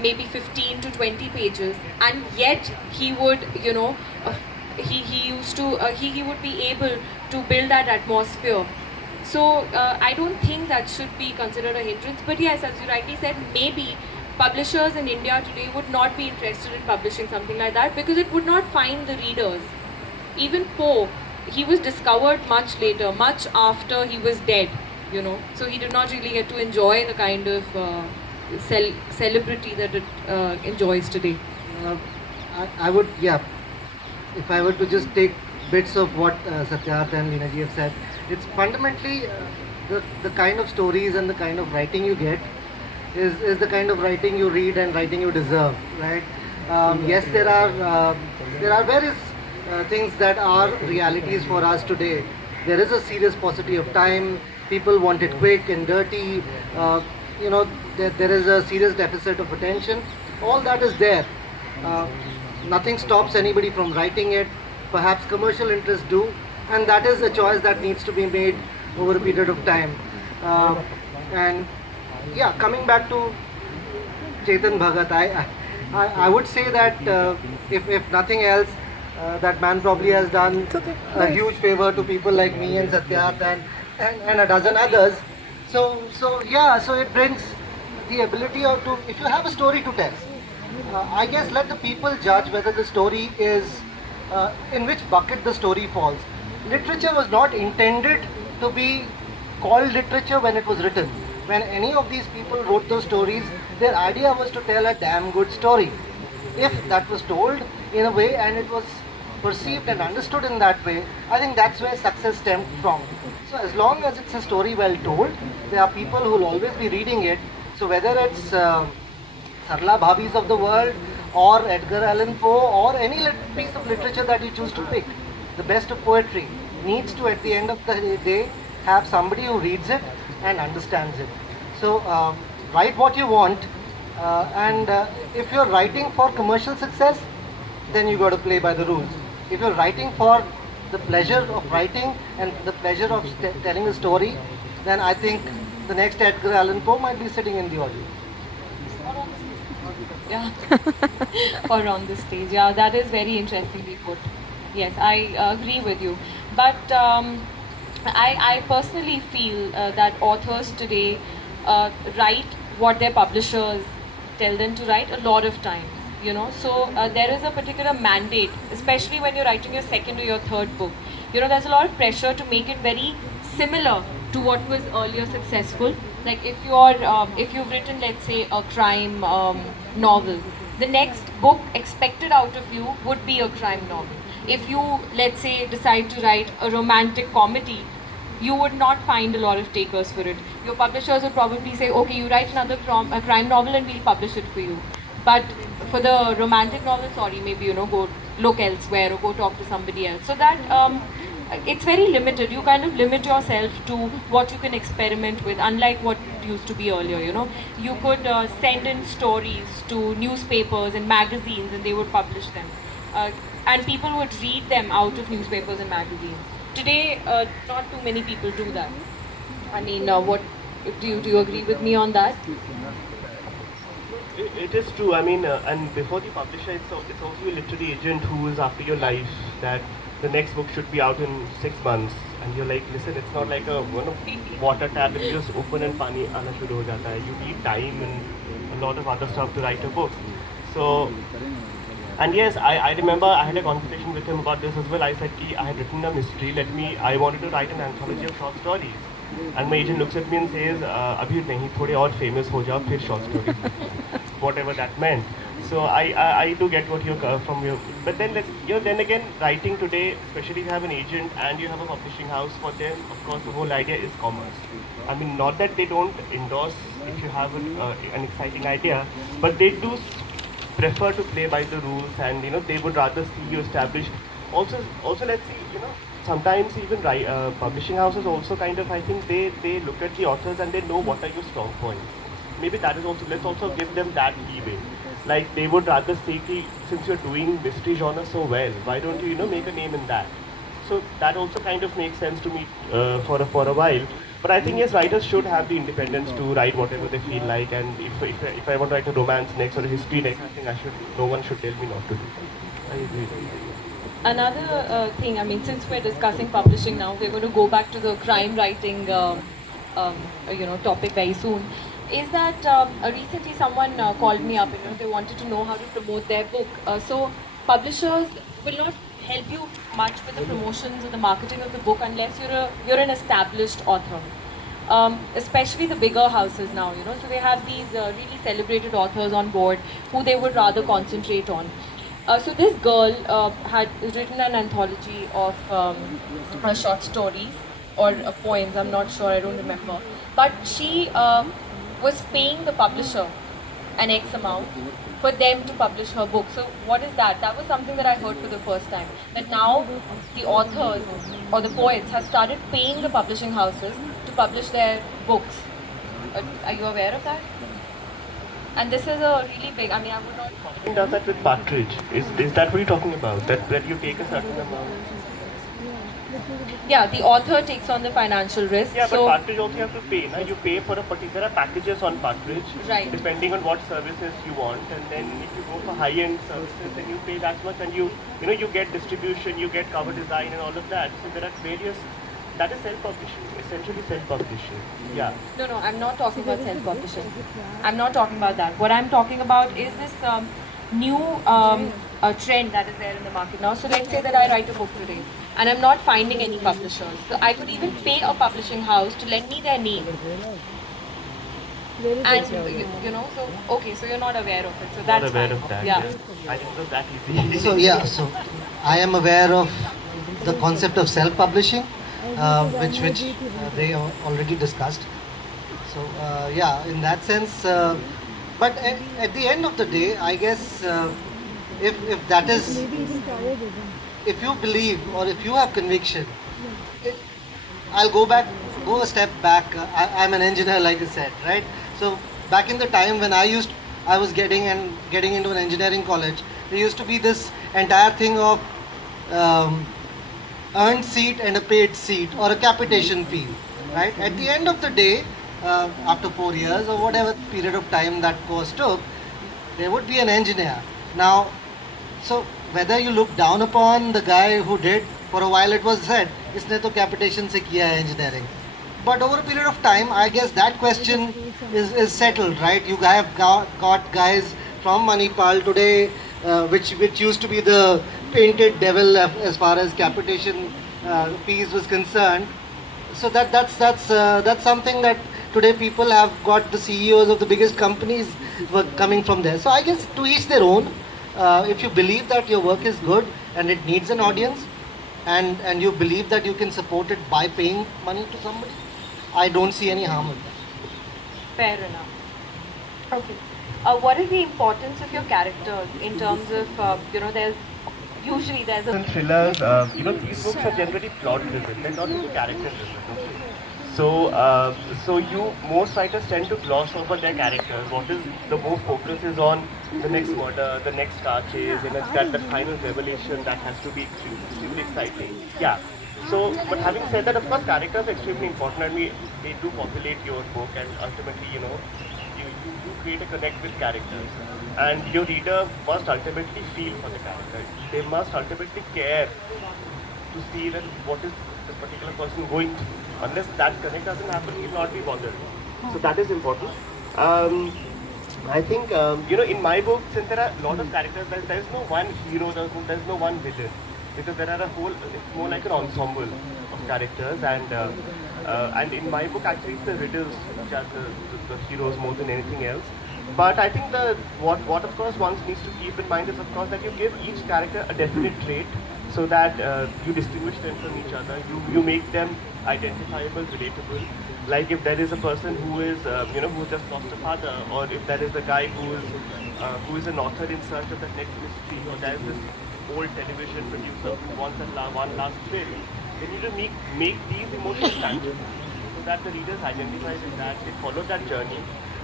maybe 15 to 20 pages, and yet he would, he used to, he would be able to build that atmosphere. So I don't think that should be considered a hindrance. But yes, as you rightly said, maybe publishers in India today would not be interested in publishing something like that because it would not find the readers. Even Poe, he was discovered much later, much after he was dead, So he did not really get to enjoy the kind of celebrity that it enjoys today. Uh, I would, yeah, if I were to just take bits of what Satyarth and Linaji have said, it's fundamentally the kind of stories and the kind of writing you get is the kind of writing you read and writing you deserve, right? Yes, there are various things that are realities for us today. There is a serious paucity of time. People want it quick and dirty. Uh, there is a serious deficit of attention. All that is there. Uh, Nothing stops anybody from writing it. Perhaps commercial interests do, and that is a choice that needs to be made over a period of time. And yeah, coming back to Chetan Bhagat, I would say that if nothing else, that man probably has done a huge favor to people like me and Satyarth and a dozen others. So yeah, so it brings the ability of to, if you have a story to tell, I guess let the people judge whether the story is in which bucket the story falls. Literature was not intended to be called literature when it was written. When any of these people wrote those stories, their idea was to tell a damn good story. If that was told in a way and it was perceived and understood in that way, I think that's where success stemmed from. So as long as it's a story well told, there are people who will always be reading it. So whether it's Sarla Bhabis of the world, or Edgar Allan Poe, or any piece of literature that you choose to pick. The best of poetry needs to, at the end of the day, have somebody who reads it and understands it. So, write what you want, and if you're writing for commercial success, then you got to play by the rules. If you're writing for the pleasure of writing and the pleasure of telling a story, then I think the next Edgar Allan Poe might be sitting in the audience. Yeah, or on the stage. Yeah, that is very interestingly put. Yes, I agree with you. But I personally feel that authors today write what their publishers tell them to write a lot of times. So there is a particular mandate, especially when you're writing your second or your third book. There's a lot of pressure to make it very similar to what was earlier successful. Like if you've written, let's say, a crime novel, the next book expected out of you would be a crime novel. If you, let's say, decide to write a romantic comedy, you would not find a lot of takers for it. Your publishers would probably say, okay, you write another a crime novel and we'll publish it for you. But for the romantic novel, sorry, maybe, go look elsewhere or go talk to somebody else. So that it's very limited. You kind of limit yourself to what you can experiment with, unlike what it used to be earlier. You could send in stories to newspapers and magazines and they would publish them. And people would read them out of newspapers and magazines. Today, not too many people do that. I mean, what do you agree with me on that? It is true. I mean, and before the publisher, it's also your literary agent who is after your life. That the next book should be out in 6 months, and you're like, listen, it's not like a water tap that you just open and pani aana shuru ho jata hai. You need time and a lot of other stuff to write a book. So, and yes, I remember I had a conversation with him about this as well. I said, I had written a mystery. I wanted to write an anthology of short stories. And my agent looks at me and says, "Abhi nahi, thode aur famous ho jao, phir short stories." Whatever that meant. So I do get what you're from your, but then then again, writing today, especially if you have an agent and you have a publishing house, for them, of course, the whole idea is commerce. I mean, not that they don't endorse if you have an exciting idea, but they do prefer to play by the rules, and they would rather see you established. Also, let's see, sometimes even publishing houses also kind of, I think they look at the authors and they know what are your strong points. Maybe that is also, let's also give them that leeway. Like they would rather say, since you're doing mystery genre so well, why don't you, make a name in that? So that also kind of makes sense to me for a while. But I think yes, writers should have the independence to write whatever they feel like. And if I want to write a romance next or a history next, I think no one should tell me not to do. I agree. Another thing, I mean, since we're discussing publishing now, we're going to go back to the crime writing, topic very soon. Is that recently someone called me up, they wanted to know how to promote their book. So publishers will not help you much with the promotions or the marketing of the book unless you're an established author. Especially the bigger houses now, so they have these really celebrated authors on board who they would rather concentrate on. So this girl had written an anthology of short stories or poems. I'm not sure. I don't remember. But she was paying the publisher an X amount for them to publish her book. So what is that? That was something that I heard for the first time. That now the authors or the poets have started paying the publishing houses to publish their books. Are you aware of that? And this is a really big. I mean, I would not. Does that with Partridge? Is that what you're talking about? That you take a certain amount? Yeah, the author takes on the financial risk. Yeah, but so Partridge also you have to pay. Now you pay for a particular packages on Partridge, Right. depending on what services you want, and then if you go for high-end services, then you pay that much, and you get distribution, you get cover design, and all of that. So there are various. That is self-publishing, essentially self-publishing. Yeah. no, I'm not talking about self-publishing. I'm not talking about that. What I'm talking about is this new trend that is there in the market now. So let's say that I write a book today, and I'm not finding any publishers. So I could even pay a publishing house to lend me their name. And so okay, so you're not aware of it. So that's Not aware fine. of that. Yeah. I think it was that easy. So I am aware of the concept of self-publishing, which they already discussed. So in that sense, but at the end of the day, I guess if that is, if you believe or if you have conviction, I'll go a step back. I'm an engineer, like I said, right? So back in the time when I was getting into an engineering college, there used to be this entire thing of earned seat and a paid seat or a capitation fee, right? At the end of the day, after 4 years or whatever period of time that course took, there would be an engineer. Now, so whether you look down upon the guy who did, for a while it was said, इसने तो capitation से किया है engineering. But over a period of time, I guess that question is settled, right? You have got guys from Manipal today, which used to be the painted devil as far as capitation fees was concerned. So that's something that today people have got the CEOs of the biggest companies were coming from there. So I guess to each their own. If you believe that your work is good and it needs an audience, and you believe that you can support it by paying money to somebody, I don't see any harm in that. Fair enough. Okay. What is the importance of your characters in terms of there's a And thrillers, these books are generally plot driven, they're not really character driven. Okay? So most writers tend to gloss over their characters. What is the more focus is on the next murder, the next car chase, that final revelation that has to be extremely exciting. Yeah. So, but having said that, of course, characters are extremely important, and they do populate your book, and ultimately, you create a connect with characters, and your reader must ultimately feel for the character. They must ultimately care to see that what is the particular person going through. Unless that connect doesn't happen, he will not be bothered. So that is important. I think in my book, since there are a lot of characters, there is no one hero, there's no one villain, because there are it's more like an ensemble of characters, and in my book actually it's the riddles which are the heroes more than anything else. But I think what of course one needs to keep in mind is of course that you give each character a definite trait, so that you distinguish them from each other. You make them identifiable, relatable. Like if there is a person who is who just lost a father, or if there is a guy who is an author in search of the next mystery, or there is this old television producer who wants one last thrill, they need to make these emotions tangible, so that the readers identify with that, they follow that journey,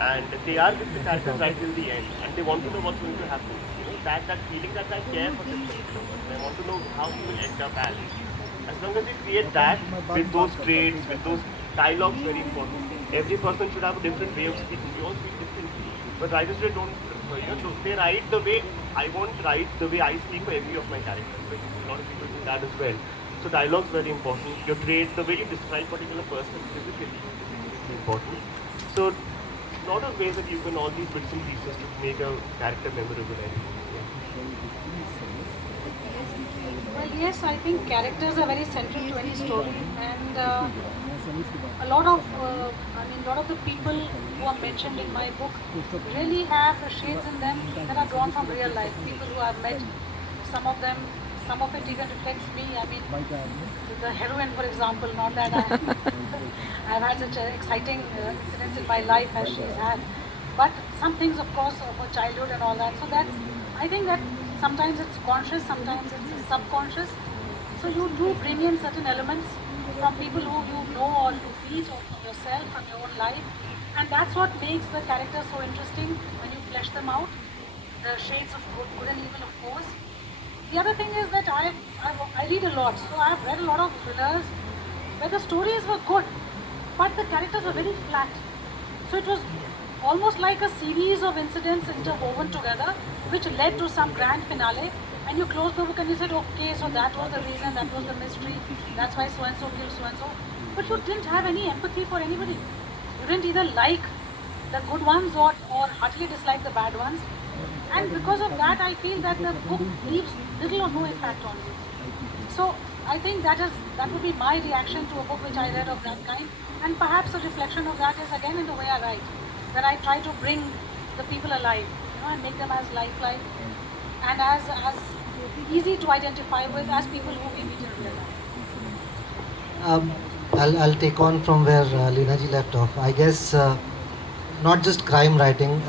and they are with the characters right till the end, and they want to know what's going to happen. That feeling that I care for this particular person, I want to know how he will end up as long as you create that with those traits, with those Dialogue's very important. Every person should have a different way of speaking. We all speak differently. But writers today don't, they write the way, I won't write the way I speak for every of my characters. But a lot of people do that as well. So dialogue's very important. Your trait, the way you describe particular person physically is important. So lot of ways that you can all these bits and pieces to make a character memorable. I think. Well, yes, I think characters are very central to any story, and lot of the people who are mentioned in my book really have the shades in them that are drawn from real life. People who I've met, some of them, some of it even reflects me. I mean, the heroine, for example, not that I've had such exciting incidents in my life as she's had, but some things, of course, of her childhood and all that. So that's, I think that sometimes it's conscious, sometimes it's subconscious. So you do bring in certain elements from people who you know or you meet, or from yourself, from your own life, and that's what makes the characters so interesting when you flesh them out. The shades of good and evil, of course. The other thing is that I read a lot, so I've read a lot of thrillers where the stories were good, but the characters were very flat. So it was almost like a series of incidents interwoven together, which led to some grand finale. And you close the book and you said, okay, so that was the reason, that was the mystery, that's why so-and-so killed so-and-so. But you didn't have any empathy for anybody. You didn't either like the good ones or heartily dislike the bad ones. And because of that, I feel that the book leaves little or no impact on you. So I think that would be my reaction to a book which I read of that kind. And perhaps a reflection of that is again in the way I write, that I try to bring the people alive, and make them as lifelike and as easy to identify with as people who we meet in real life. I'll take on from where Leena ji left off. I guess not just crime writing.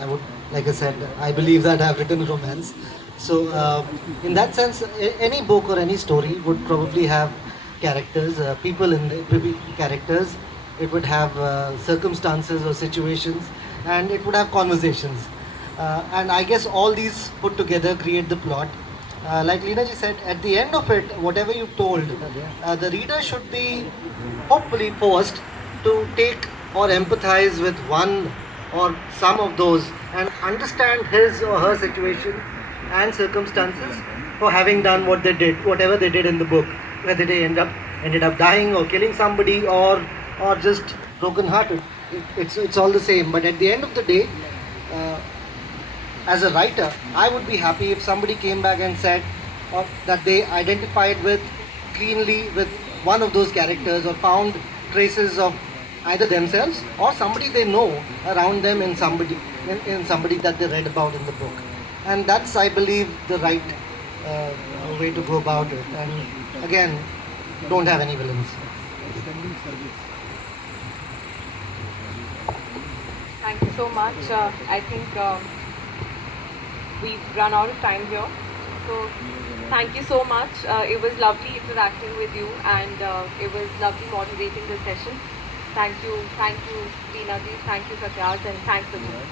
I would, like I said, I believe that I've written romance. So in that sense, any book or any story would probably have characters, people in the characters. It would have circumstances or situations, and it would have conversations. And I guess all these put together create the plot. Like Leena ji said, at the end of it, whatever you told, the reader should be hopefully forced to take or empathize with one or some of those and understand his or her situation and circumstances for having done what they did, whatever they did in the book, whether they ended up dying or killing somebody or just broken hearted. It's all the same. But at the end of the day, as a writer, I would be happy if somebody came back and said that they identified with cleanly with one of those characters or found traces of either themselves or somebody they know around them in somebody that they read about in the book. And that's, I believe, the right way to go about it. And again, don't have any villains. Thank you so much. I think we've run out of time here. So thank you so much. It was lovely interacting with you, and it was lovely moderating the session. Thank you, Leena ji, thank you, Satyaj, and thanks again.